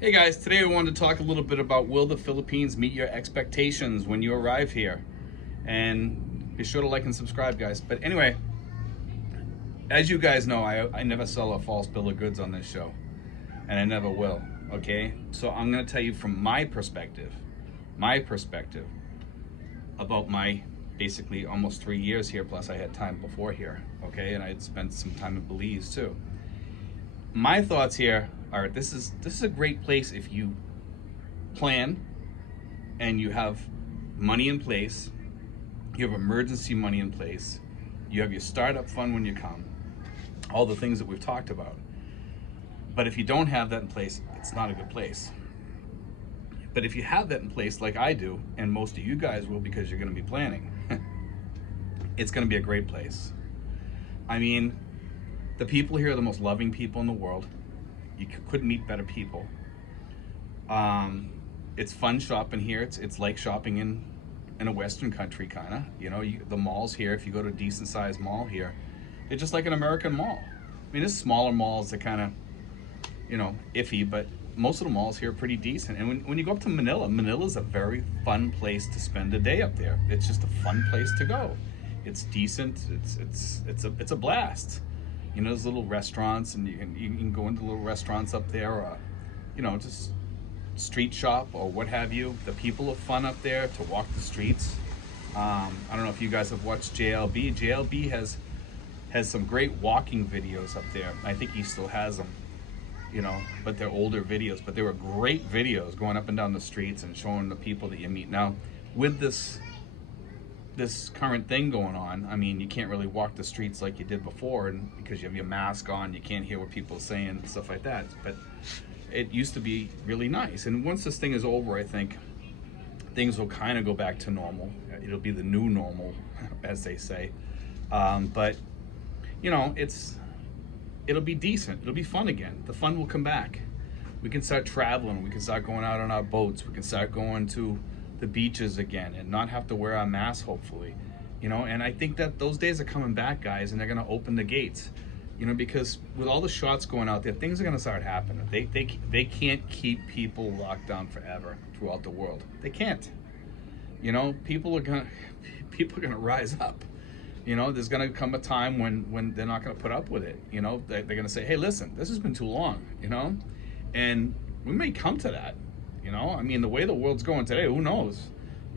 Hey guys, today I wanted to talk a little bit about will the Philippines meet your expectations when you arrive here? And be sure to like and subscribe, guys. But anyway, as you guys know, I never sell a false bill of goods on this show, and I never will, okay? So I'm going to tell you from my perspective about my basically almost 3 years here, plus I had time before here, okay? And I had spent some time in Belize too. My thoughts here are this is a great place if you plan and you have money in place, you have emergency money in place, you have your startup fund when you come, all the things that we've talked about. But if you don't have that in place, it's not a good place. But if you have that in place like I do, and most of you guys will because you're going to be planning, it's going to be a great place. I mean, the people here are the most loving people in the world. You couldn't meet better people. It's fun shopping here. It's like shopping in a Western country, kind of. You know, the malls here, if you go to a decent sized mall here, they're just like an American mall. I mean, there's smaller malls that kind of, iffy, but most of the malls here are pretty decent. And when you go up to Manila's a very fun place to spend a day up there. It's just a fun place to go. It's decent. It's a blast. You know, there's little restaurants, and you can go into little restaurants up there, or just street shop or what have you. The people are fun up there to walk the streets. I don't know if you guys have watched JLB. JLB has some great walking videos up there. I think he still has them, but they're older videos. But they were great videos going up and down the streets and showing the people that you meet. Now, with this current thing going on, I mean, you can't really walk the streets like you did before, and because you have your mask on, you can't hear what people are saying and stuff like that. But it used to be really nice. And once this thing is over, I think things will kind of go back to normal. It'll be the new normal, as they say. But it'll be decent. It'll be fun again. The fun will come back. We can start traveling. We can start going out on our boats. We can start going to the beaches again and not have to wear our masks, hopefully. And I think that those days are coming back, guys, and they're going to open the gates. Because with all the shots going out there, things are going to start happening. They can't keep people locked down forever throughout the world. They can't. People are gonna rise up. There's gonna come a time when they're not gonna put up with it. They're gonna say, hey, listen, this has been too long. And we may come to that. I mean, the way the world's going today, who knows?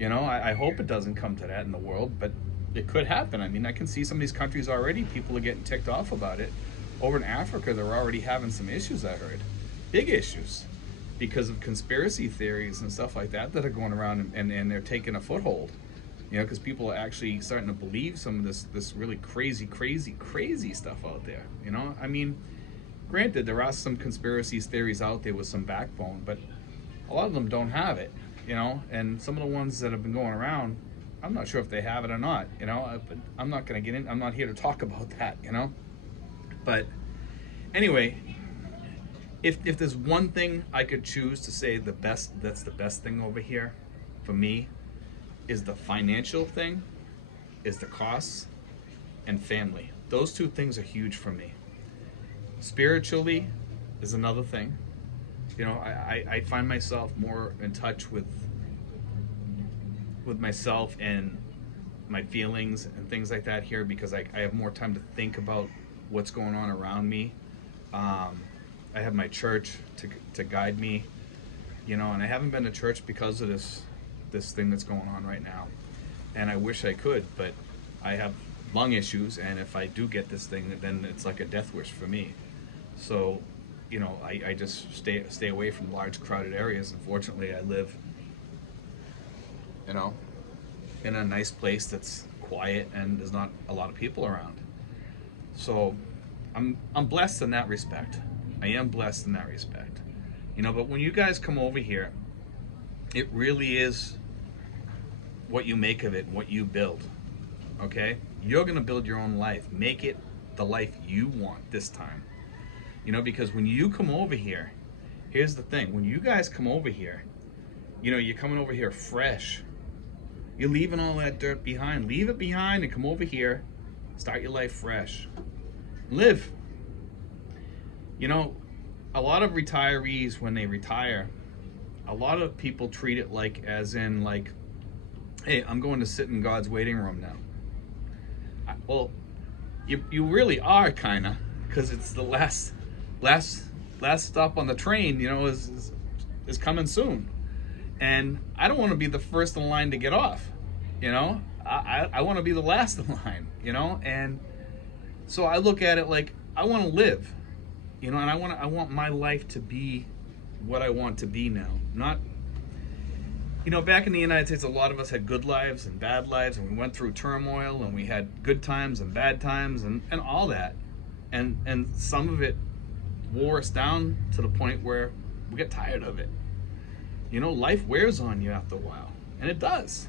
I hope it doesn't come to that in the world, but it could happen. I mean, I can see some of these countries already, people are getting ticked off about it. Over in Africa, they're already having some issues, I heard. Big issues. Because of conspiracy theories and stuff like that are going around, and they're taking a foothold. Because people are actually starting to believe some of this really crazy stuff out there. I mean, granted, there are some conspiracy theories out there with some backbone, but a lot of them don't have it, and some of the ones that have been going around, I'm not sure if they have it or not, but I'm not going to get in. I'm not here to talk about that, but anyway, if there's one thing I could choose to say that's the best thing over here for me, is the financial thing, is the costs, and family. Those two things are huge for me. Spiritually is another thing. I find myself more in touch with myself and my feelings and things like that here, because I have more time to think about what's going on around me. I have my church to guide me, and I haven't been to church because of this thing that's going on right now. And I wish I could, but I have lung issues, and if I do get this thing, then it's like a death wish for me. So I just stay away from large crowded areas. Unfortunately, I live, in a nice place that's quiet and there's not a lot of people around. So I'm blessed in that respect. I am blessed in that respect. But when you guys come over here, it really is what you make of it, what you build. Okay? You're gonna build your own life. Make it the life you want this time. Because when you come over here, here's the thing. When you guys come over here, you're coming over here fresh. You're leaving all that dirt behind. Leave it behind and come over here. Start your life fresh. Live. a lot of retirees, when they retire, a lot of people treat it like, as in like, hey, I'm going to sit in God's waiting room now. Well, you really are, kind of, because it's the last stop on the train, you know, is coming soon. And I don't want to be the first in line to get off, you know. I want to be the last in line, you know. And so I look at it like, I want to live, you know, and I want my life to be what I want to be now. Not, you know, back in the United States, a lot of us had good lives and bad lives, and we went through turmoil, and we had good times and bad times, and all that. And some of it wore us down to the point where we get tired of it. You know, life wears on you after a while, and it does.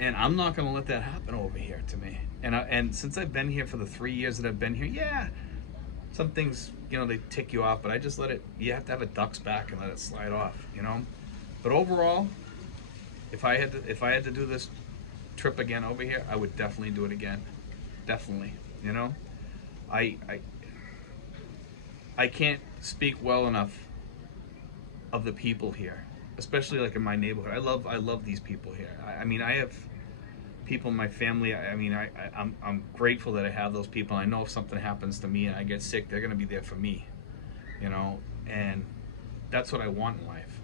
And I'm not going to let that happen over here to me. And since I've been here for the 3 years that I've been here, yeah, some things, you know, they tick you off, but I just let it, you have to have a duck's back and let it slide off, you know. But overall, if I had to do this trip again over here, I would definitely do it again. Definitely, you know. I can't speak well enough of the people here, especially like in my neighborhood. I love these people here. I mean, I have people in my family. I'm grateful that I have those people. I know if something happens to me and I get sick, they're gonna be there for me, you know. And that's what I want in life.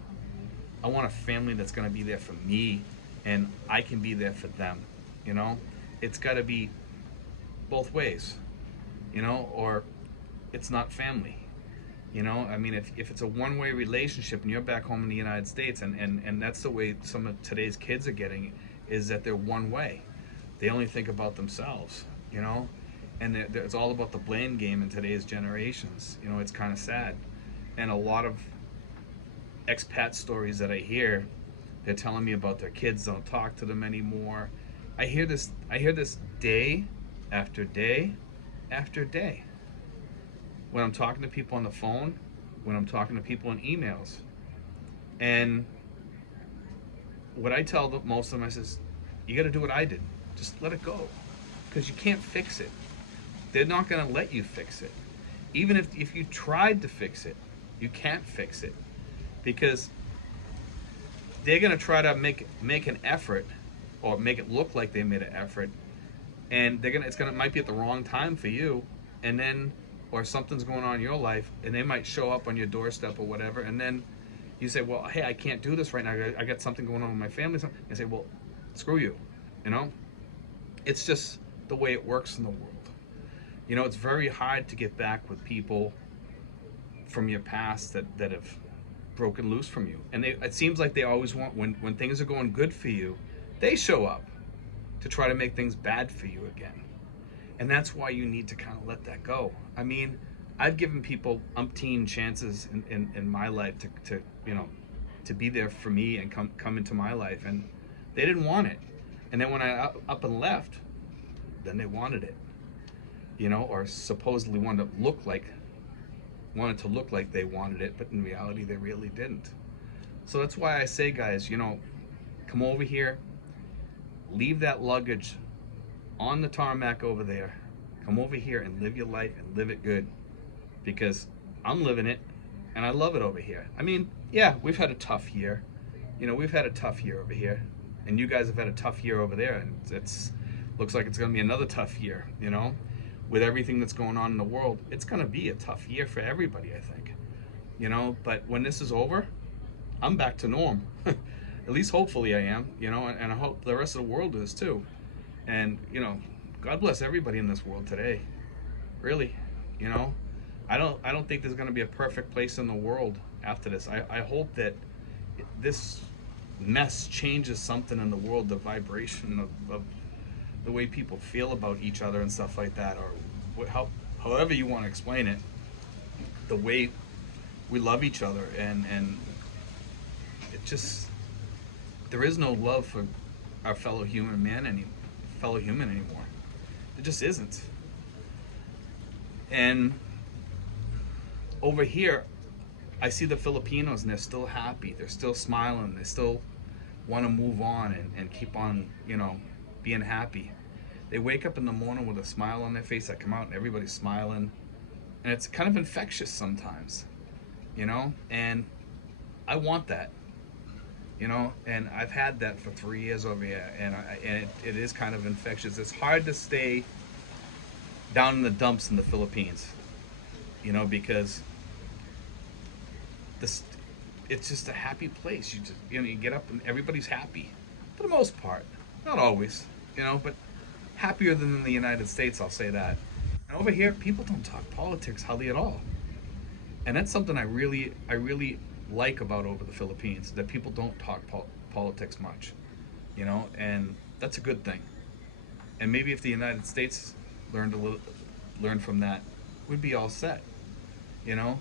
I want a family that's gonna be there for me, and I can be there for them, you know. It's got to be both ways, you know, or it's not family. You know, I mean, if it's a one-way relationship and you're back home in the United States, and that's the way some of today's kids are getting, is that they're one way. They only think about themselves, you know, and it's all about the blame game in today's generations. You know, it's kind of sad. And a lot of expat stories that I hear, they're telling me about their kids don't talk to them anymore. I hear this day after day after day. When I'm talking to people on the phone, when I'm talking to people in emails. And what I tell most of them, I says, you got to do what I did. Just let it go. Because you can't fix it. They're not going to let you fix it. Even if you tried to fix it, you can't fix it. Because they're going to try to make an effort, or make it look like they made an effort, and it might be at the wrong time for you, and then, or something's going on in your life, and they might show up on your doorstep or whatever, and then you say, well, hey, I can't do this right now. I got something going on with my family. And say, well, screw you, you know? It's just the way it works in the world. You know, it's very hard to get back with people from your past that have broken loose from you. And it seems like they always want, when things are going good for you, they show up to try to make things bad for you again. And that's why you need to kind of let that go. I mean, I've given people umpteen chances in my life to you know, to be there for me and come into my life, and they didn't want it. And then when I up and left, then they wanted it, you know, or supposedly wanted to look like they wanted it, but in reality they really didn't. So that's why I say, guys, you know, come over here, leave that luggage on the tarmac over there, come over here and live your life and live it good, because I'm living it and I love it over here. I mean, yeah, we've had a tough year, you know, we've had a tough year over here, and you guys have had a tough year over there, and it's looks like it's going to be another tough year, you know, with everything that's going on in the world. It's going to be a tough year for everybody, I think, you know. But when this is over, I'm back to norm. At least hopefully I am, you know, and I hope the rest of the world is too. And, you know, God bless everybody in this world today. Really, you know, I don't think there's going to be a perfect place in the world after this. I hope that this mess changes something in the world, the vibration of the way people feel about each other and stuff like that, or however you want to explain it, the way we love each other, and it just, there is no love for our fellow human anymore. It just isn't. And over here, I see the Filipinos, and they're still happy. They're still smiling. They still want to move on and keep on, you know, being happy. They wake up in the morning with a smile on their face. I come out and everybody's smiling. And it's kind of infectious sometimes. you know, and I want that, you know, and I've had that for 3 years over here, and it is kind of infectious. It's hard to stay down in the dumps in the Philippines, you know, because this it's just a happy place. You get up and everybody's happy for the most part, not always, you know, but happier than in the United States, I'll say that. And over here, people don't talk politics hardly at all, and that's something I really like about over the Philippines, that people don't talk politics much, you know, and that's a good thing. And maybe if the United States learn from that, we'd be all set, you know.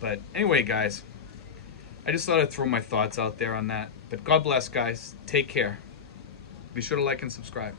But anyway, guys, I just thought I'd throw my thoughts out there on that. But God bless, guys. Take care. Be sure to like and subscribe.